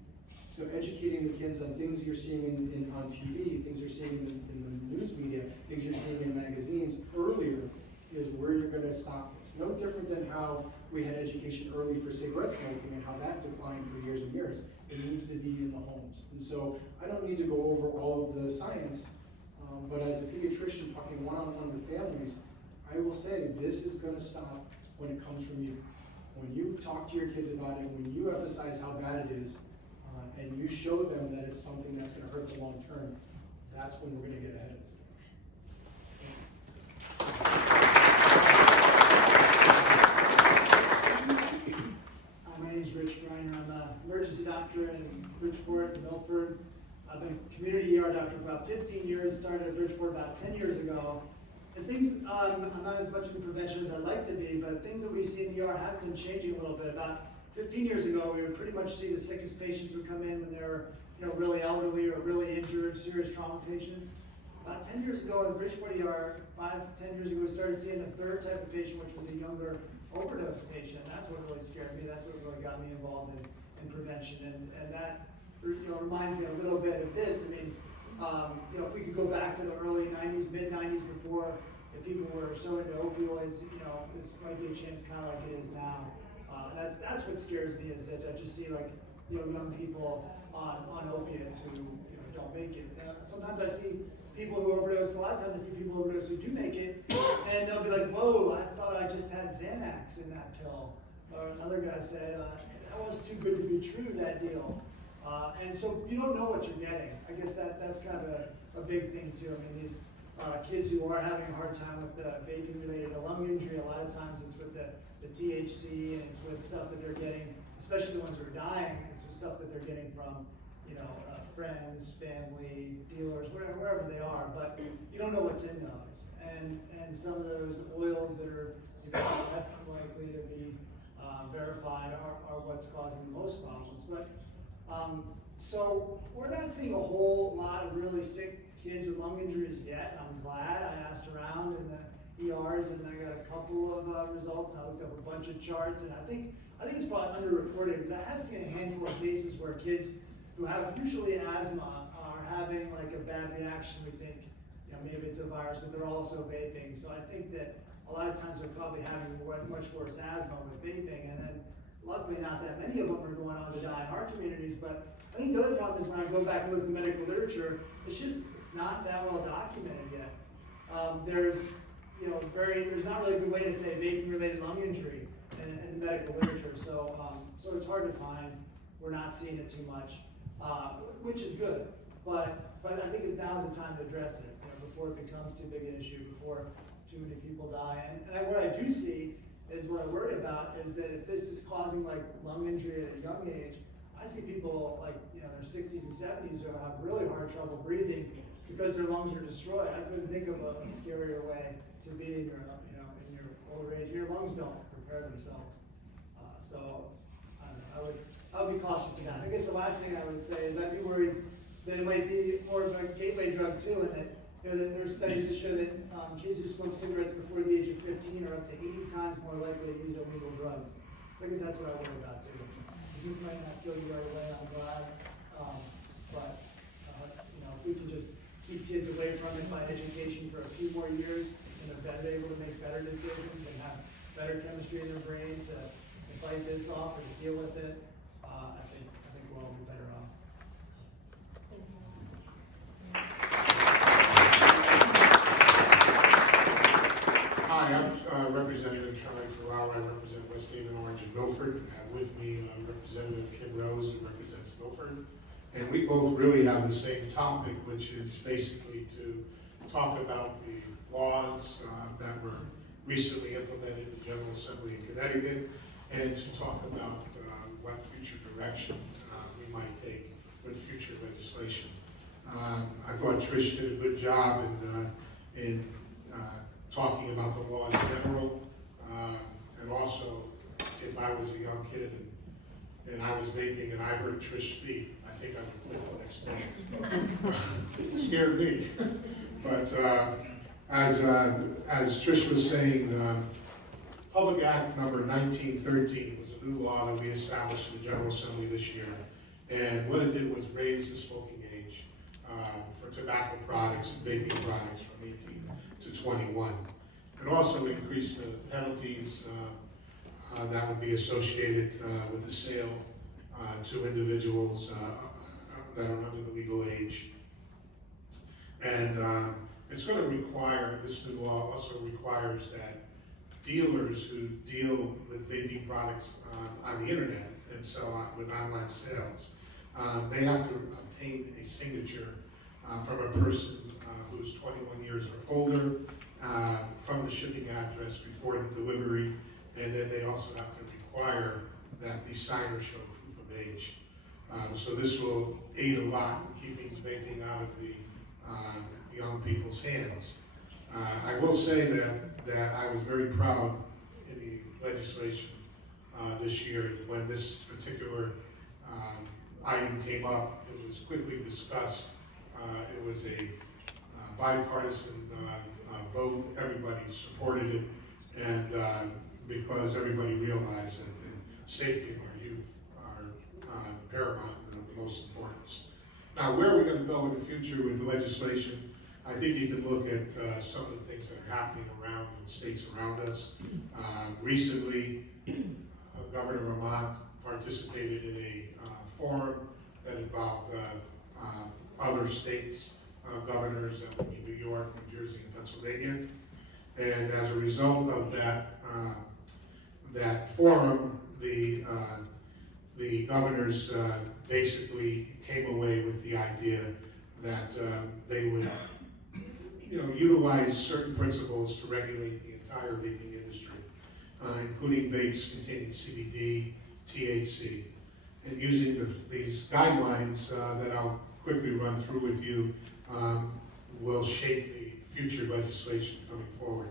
So educating the kids on things you're seeing on TV, things you're seeing in the news media, things you're seeing in magazines earlier is where you're going to stop this. No different than how we had education early for cigarette smoking and how that declined for years and years. It needs to be in the homes. And so I don't need to go over all of the science, but as a pediatrician talking one-on-one with families, I will say this is going to stop when it comes from you. When you talk to your kids about it, when you emphasize how bad it is, and you show them that it's something that's going to hurt the long term, that's when we're going to get ahead of this. My name is Rich Greiner. I'm an emergency doctor in Bridgeport and Milford. I've been a community ER doctor for about 15 years, started at Bridgeport about 10 years ago. And things, I'm not as much in prevention as I'd like to be, but things that we see in the ER has been changing a little bit. About 15 years ago, we would pretty much see the sickest patients would come in when they were, really elderly or really injured, serious trauma patients. About 10 years ago in the Bridgeport ER, 10 years ago, we started seeing a third type of patient, which was a younger overdose patient. That's what really scared me. That's what really got me involved in prevention. And that, reminds me a little bit of this. I mean, if we could go back to the early 90s, mid-90s before, if people were so into opioids, this might be a chance kind of like it is now. That's what scares me, is that I just see young people on opiates who don't make it. Sometimes I see people who overdose, a lot of times I see people who overdose who do make it, and they'll be like, whoa, I thought I just had Xanax in that pill. Or another guy said, that was too good to be true, that deal. And so you don't know what you're getting. I guess that's kind of a big thing too. I mean, these kids who are having a hard time with the vaping related to lung injury, a lot of times it's with the THC, and it's with stuff that they're getting, especially the ones who are dying, it's with stuff that they're getting from, friends, family, dealers, wherever they are, but you don't know what's in those. And some of those oils that are less likely to be verified are what's causing the most problems. But so we're not seeing a whole lot of really sick kids with lung injuries yet. I'm glad. I asked around in the ERs, and I got a couple of results, and I looked up a bunch of charts, and I think it's probably underreported, because I have seen a handful of cases where kids who have usually asthma are having like a bad reaction. We think, maybe it's a virus, but they're also vaping. So I think that a lot of times they're probably having much worse asthma with vaping, and then luckily not that many of them are going on to die in our communities. But I think the other problem is when I go back and look at the medical literature, it's just not that well documented yet. There's not really a good way to say vaping-related lung injury in the medical literature. So it's hard to find. We're not seeing it too much, which is good. But I think now is the time to address it, before it becomes too big an issue, before too many people die. And what I do see is, what I worry about is that if this is causing lung injury at a young age, I see people in their 60s and 70s who have really hard trouble breathing because their lungs are destroyed. I couldn't think of a scarier way to be in your older age. Your lungs don't repair themselves. So I would be cautious of that. I guess the last thing I would say is I'd be worried that it might be more of a gateway drug too, and that there are studies that show that kids who smoke cigarettes before the age of 15 are up to 80 times more likely to use illegal drugs. So I guess that's what I worry about too. This might not go the other way, I'm glad. But if we can just keep kids away from it by education for a few more years, and they're better able to make better decisions and have better chemistry in their brain to fight this off or to deal with it, I think we'll all be better off. Hi, I'm Representative Charlie Ferraro. I represent West Haven, Orange, and Milford. With me, Representative Kim Rose, who represents Milford. And we both really have the same topic, which is basically to talk about the laws that were recently implemented in the General Assembly in Connecticut, and to talk about what future direction we might take with future legislation. I thought Trish did a good job in talking about the law in general, and also if I was a young kid and I was vaping and I heard Trish speak, I think I would quit the next day. It scared me. But as Trish was saying, Public Act number 1913 was a new law that we established in the General Assembly this year. And what it did was raise the smoking age for tobacco products and vaping products from 18 to 21. It also increased the penalties that would be associated with the sale to individuals that are under the legal age. And it's going to require, this new law also requires that dealers who deal with vaping products on the internet and sell on with online sales, they have to obtain a signature from a person who's 21 years or older from the shipping address before the delivery, and then they also have to require that the signer show proof of age. So this will aid a lot in keeping vaping out of the young people's hands. I will say that I was very proud in the legislation this year when this particular item came up. It was quickly discussed. It was a bipartisan vote. Everybody supported it, and because everybody realized that the safety of our youth are paramount and of the most importance. Now, where are we going to go in the future with the legislation? I think you can look at some of the things that are happening around the states around us. Recently, Governor Vermont participated in a forum that involved other states, governors, that would be New York, New Jersey, and Pennsylvania. And as a result of that forum, the governors basically came away with the idea that they would, utilize certain principles to regulate the entire vaping industry, including vapes containing CBD, THC, and using these guidelines that I'll quickly run through with you will shape the future legislation coming forward.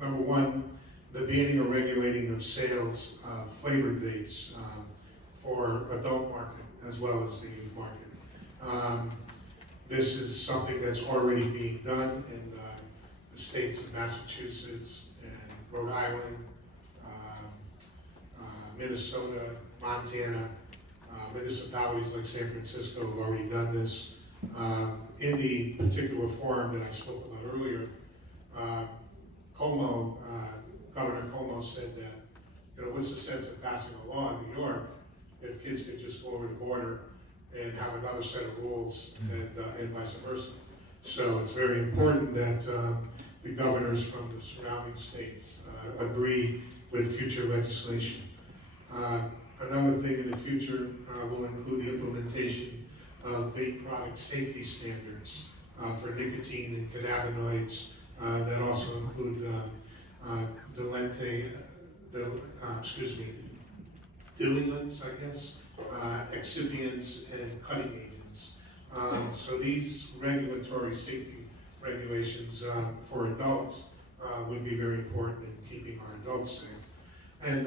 Number one, the banning or regulating of sales of flavored vapes for adult market as well as the youth market. This is something that's already being done in the states of Massachusetts and Rhode Island, Minnesota, Montana. Municipalities like San Francisco have already done this. In the particular forum that I spoke about earlier, Governor Cuomo said that, what's the sense of passing a law in New York if kids could just go over the border and have another set of rules and vice versa. So it's very important that the governors from the surrounding states agree with future legislation. Another thing in the future will include the implementation of vape product safety standards for nicotine and cannabinoids that also include diluents, I guess, excipients, and cutting agents. So these regulatory safety regulations for adults would be very important in keeping our adults safe. And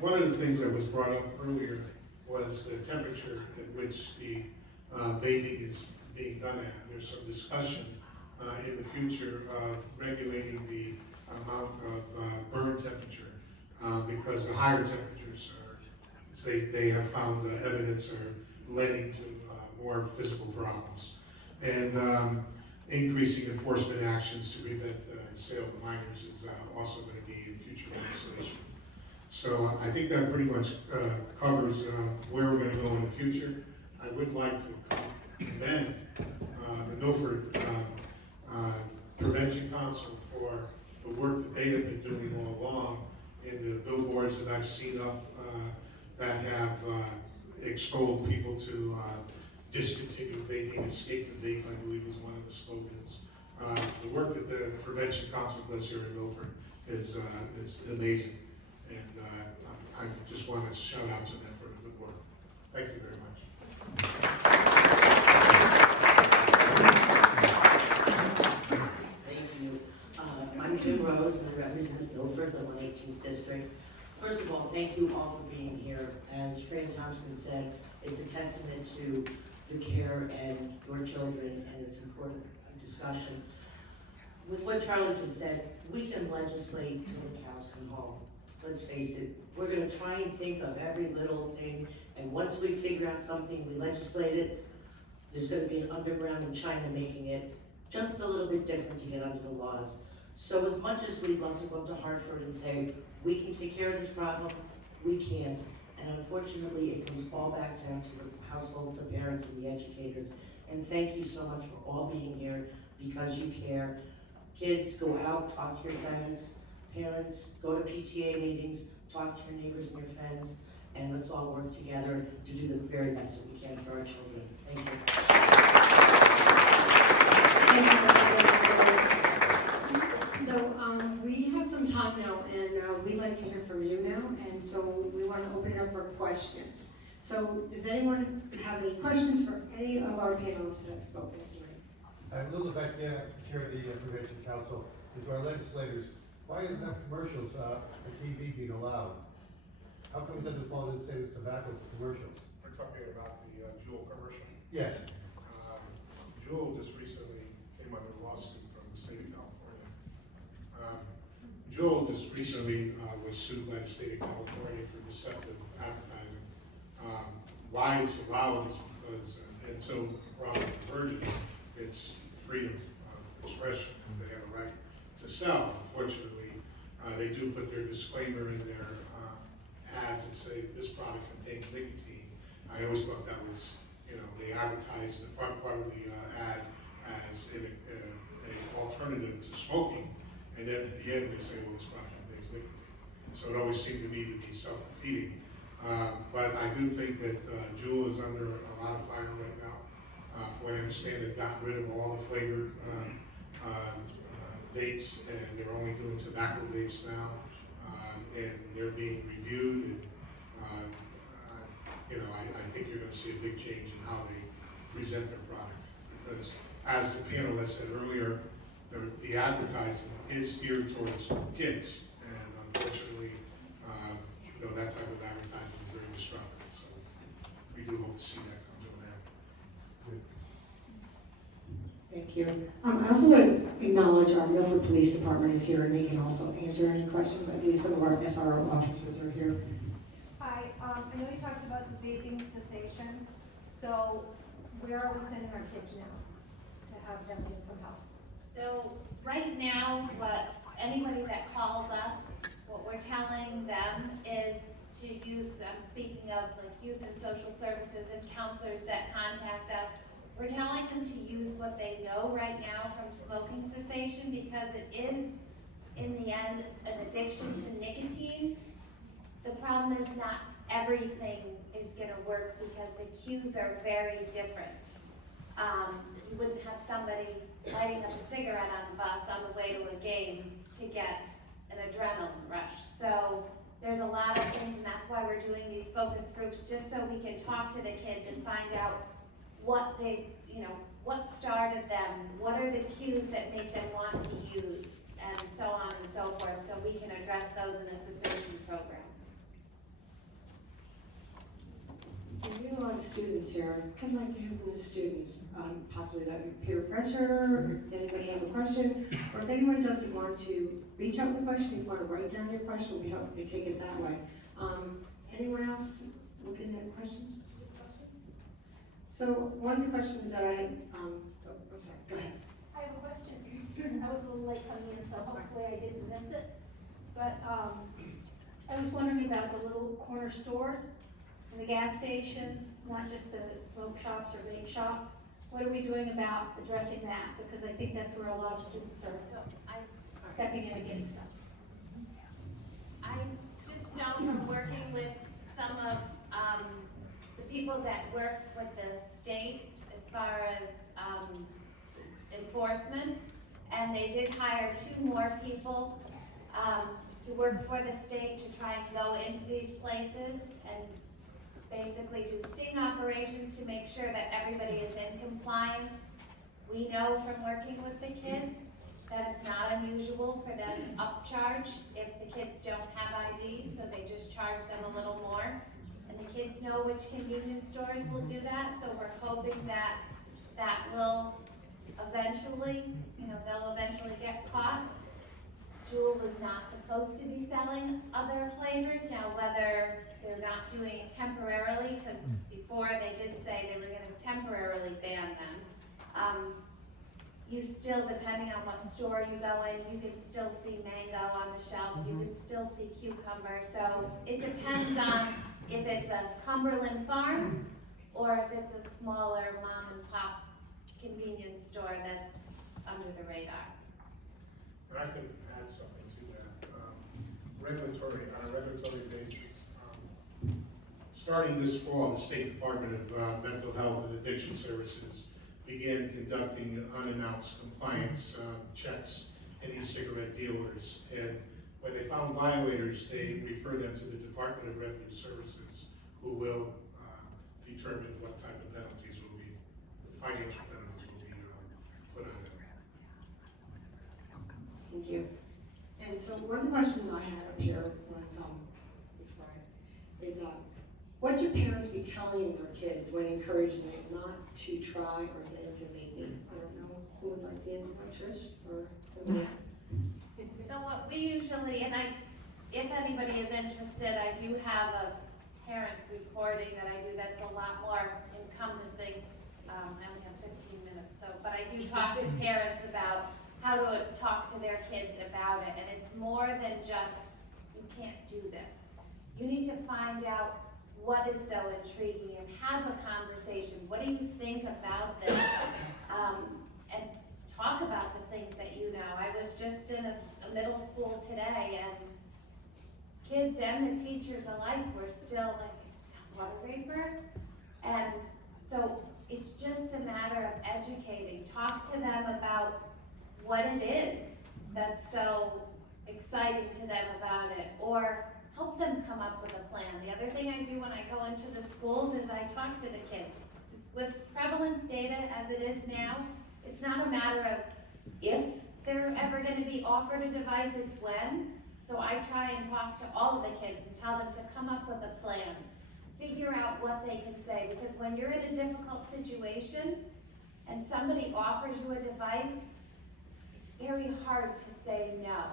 one of the things that was brought up earlier was the temperature at which the vaping is being done at. There's some discussion in the future of regulating the amount of burn temperature because the higher temperatures they have found evidence are leading to more physical problems. And increasing enforcement actions to prevent the sale to minors is also going to be in future legislation. So I think that pretty much covers where we're going to go in the future. I would like to commend the Milford Prevention Council for the work that they have been doing all along in the billboards that I've seen up that have extolled people to discontinue vaping, escape the vape, I believe is one of the slogans. The work that the Prevention Council does here in Milford is amazing. And I just want to shout out to them for the good work. Thank you very much. Thank you. I'm Kim Rose, and I represent Milford, the 118th District. First of all, thank you all for being here. As Fran Thompson said, it's a testament to the care and your children, and it's important discussion. With what Charlie just said, we can legislate till the cows come home. Let's face it, we're going to try and think of every little thing, and once we figure out something, we legislate it. There's going to be an underground in China making it just a little bit different to get under the laws. So as much as we'd love to go to Hartford and say, we can take care of this problem, we can't. And unfortunately, it comes all back down to the households, the parents, and the educators. And thank you so much for all being here because you care. Kids, go out, talk to your friends. Parents, go to PTA meetings, talk to your neighbors and your friends, and let's all work together to do the very best that we can for our children. Thank you. So we have some time now, and we'd like to hear from you now, and so we want to open it up for questions. So does anyone have any questions for any of our panelists that have spoken tonight? I'm Lil Vecchia, Chair of the Prevention Council. And to our legislators, why isn't enough commercials for TV being allowed? How come it doesn't fall into the same as tobacco commercials? We're talking about the Juul commercial. Yes. Juul just recently came under lawsuit from the state of California. Juul just recently was sued by the state of California for deceptive advertising. Why it's allowed is because until Robert convergence, it's freedom of expression. They have a right to sell. Unfortunately, they do put their disclaimer in their ads and say this product contains nicotine. I always thought that was, they advertise the front part of the ad as an alternative to smoking, and then at the end they say, well, this product contains nicotine. So it always seemed to me to be self-defeating. But I do think that Juul is under a lot of fire right now. From what I understand, they've gotten rid of all the flavored vapes, and they're only doing tobacco vapes now, and they're being reviewed. And I think you're going to see a big change in how they present their product, because as the panelist said earlier, the advertising is geared towards kids, and unfortunately, that type of advertising is very disruptive. So we do hope to see that come to an end. Thank you. I also want to acknowledge our Milford Police Department is here, and they can also answer any questions. I believe some of our SRO officers are here. Hi, I know you talked about the vaping cessation, so where are we sending our kids now to have them get some help? So right now, anybody that calls us, what we're telling them is to use, I'm speaking of like youth and social services and counselors that contact us, we're telling them to use what they know right now from smoking cessation, because it is, in the end, an addiction to nicotine. The problem is not everything is gonna work because the cues are very different. You wouldn't have somebody lighting up a cigarette on the bus on the way to a game to get an adrenaline rush. So there's a lot of things, and that's why we're doing these focus groups, just so we can talk to the kids and find out what they, what started them, what are the cues that make them want to use, and so on and so forth, so we can address those in a cessation program. We have a lot of students here. I'd like to hear from the students, possibly about peer pressure, anybody have a question? Or if anyone doesn't want to reach out with a question, if you want to write down your question, we hope they take it that way. Anyone else looking at questions? So one of the questions that I'm sorry, go ahead. I have a question. I was a little late coming in, so hopefully I didn't miss it. But I was wondering about the little corner stores and the gas stations, not just the smoke shops or vape shops. What are we doing about addressing that? Because I think that's where a lot of students are stepping in and getting stuff. I just know from working with some of the people that work with the state as far as enforcement, and they did hire 2 more people to work for the state to try and go into these places and basically do sting operations to make sure that everybody is in compliance. We know from working with the kids that it's not unusual for them to upcharge if the kids don't have ID, so they just charge them a little more. And the kids know which convenience stores will do that, so we're hoping that that will eventually, they'll eventually get caught. Juul was not supposed to be selling other flavors. Now, whether they're not doing it temporarily, because before they did say they were going to temporarily ban them. You still, depending on what store you go in, you can still see mango on the shelves, you can still see cucumber. So it depends on if it's a Cumberland Farms or if it's a smaller mom and pop convenience store that's under the radar. And I could add something to that. On a regulatory basis, starting this fall, the State Department of Mental Health and Addiction Services began conducting unannounced compliance checks in e-cigarette dealers. And when they found violators, they refer them to the Department of Revenue Services, who will determine what type of penalties will be, financial penalties will be put put on it. Thank you. And so one of the questions I had up here was, what should parents be telling their kids when encouraging them not to try or get into vaping? I don't know who would like to answer that, Trish, or somebody else? So what we usually, and if anybody is interested, I do have a parent recording that I do that's a lot more encompassing. I only have 15 minutes, but I do talk to parents about how to talk to their kids about it, and it's more than just, you can't do this. You need to find out what is so intriguing and have a conversation. What do you think about this? And talk about the things that you know. I was just in a middle school today, and kids and the teachers alike were still like, it's not water vapor. And so it's just a matter of educating. Talk to them about what it is that's so exciting to them about it, or help them come up with a plan. The other thing I do when I go into the schools is I talk to the kids. With prevalence data as it is now, it's not a matter of if they're ever going to be offered a device, it's when. So I try and talk to all of the kids and tell them to come up with a plan. Figure out what they can say, because when you're in a difficult situation and somebody offers you a device, it's very hard to say no.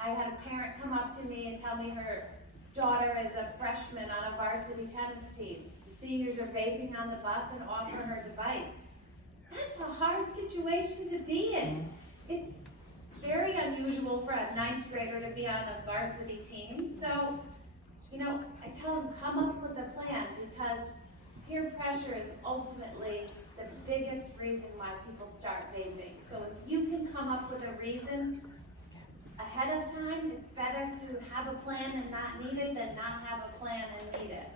I had a parent come up to me and tell me her daughter is a freshman on a varsity tennis team. The seniors are vaping on the bus and offer her a device. That's a hard situation to be in. It's very unusual for a ninth grader to be on a varsity team. So, I tell them, come up with a plan, because peer pressure is ultimately the biggest reason why people start vaping. So if you can come up with a reason ahead of time, it's better to have a plan and not need it than not have a plan and need it.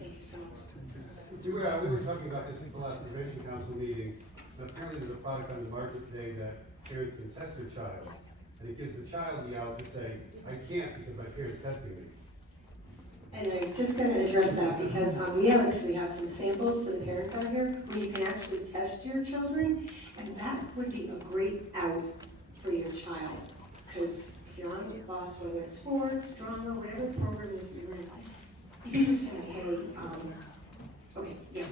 Thank you so much. We were talking about this at the last prevention council meeting. Apparently there's a product on the market today that parents can test their child. And it gives the child the out to say, I can't because my parent's testing me. And I was just going to address that, because we actually have some samples for the parents out here where you can actually test your children, and that would be a great out for your child. Because if you're on the class, whether it's sports, drama, whatever program is you're in, you can just say, hey, okay, yes,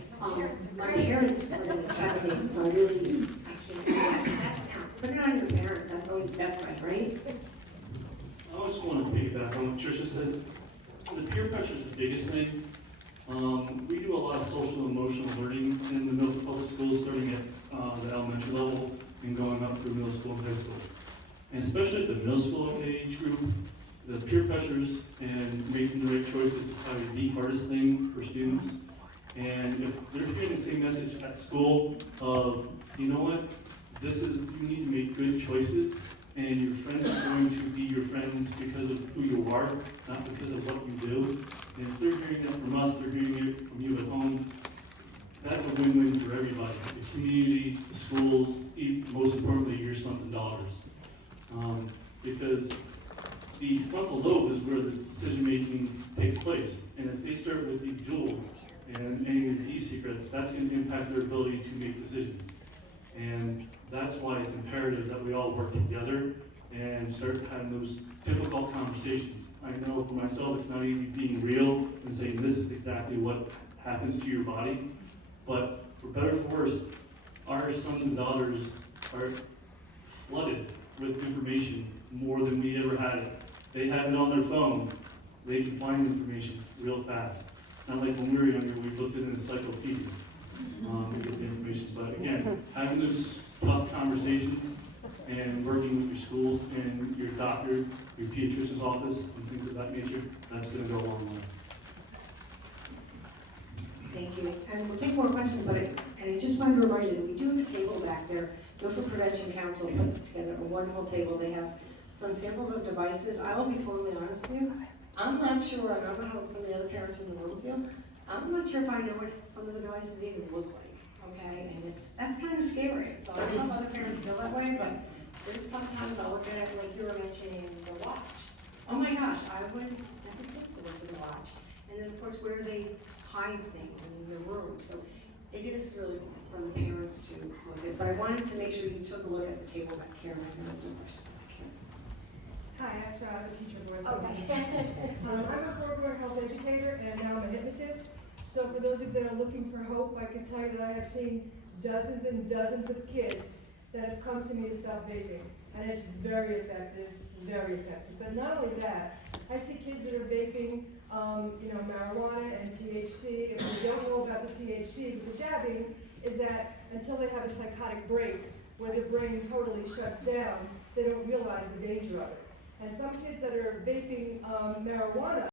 my parents are going to check me, so I can't do that. Put it on your parents, that's always the best way, right? I just want to piggyback on what Tricia said. So the peer pressure is the biggest thing. We do a lot of social and emotional learning in the Milford Public Schools, starting at the elementary level and going up through middle school and high school. And especially at the middle school age group, the peer pressures and making the right choices is probably the hardest thing for students. And if they're hearing the same message at school of, you know what, you need to make good choices, and your friends are going to be your friends because of who you are, not because of what you do. And if they're hearing it from us, they're hearing it from you at home, that's a win-win for everybody. The community, the schools, most importantly, your sons and daughters. Because the frontal lobe is where the decision-making takes place. And if they start with these jewels and any of these secrets, that's going to impact their ability to make decisions. And that's why it's imperative that we all work together and start having those difficult conversations. I know for myself, it's not easy being real and saying this is exactly what happens to your body. But for better or for worse, our sons and daughters are flooded with information more than we ever had it. They have it on their phone. They can find information real fast. Not like when we were younger, we looked at an encyclopedia to get the information. But again, having those tough conversations and working with your schools and your doctor, your pediatrician's office, and things of that nature, that's going to go a long way. Thank you. And we'll take more questions, but I just wanted to remind you that we do have a table back there. Milford Prevention Council put together a wonderful table. They have some samples of devices. I will be totally honest with you. I'm not sure, and I don't know how some of the other parents in the room feel. I'm not sure if I know what some of the devices even look like, okay? And that's kind of scary. So I don't know if other parents feel that way, but there's sometimes I'll look at it like you were mentioning the watch. Oh my gosh, I would never think to look at the watch. And then of course, where they hide things in the room. So They do this really for the parents to look at, but I wanted to make sure you took a look at the table that Karen, I know it's a question. Hi, actually, I'm a teacher of voice. Okay. I'm a former health educator and now I'm a hypnotist. So for those of you that are looking for hope, I can tell you that I have seen dozens and dozens of kids that have come to me to stop vaping. And it's very effective, very effective. But not only that, I see kids that are vaping, marijuana and THC. And what they don't know about the THC, with the jabbing, is that until they have a psychotic break, where their brain totally shuts down, they don't realize the danger of it. And some kids that are vaping marijuana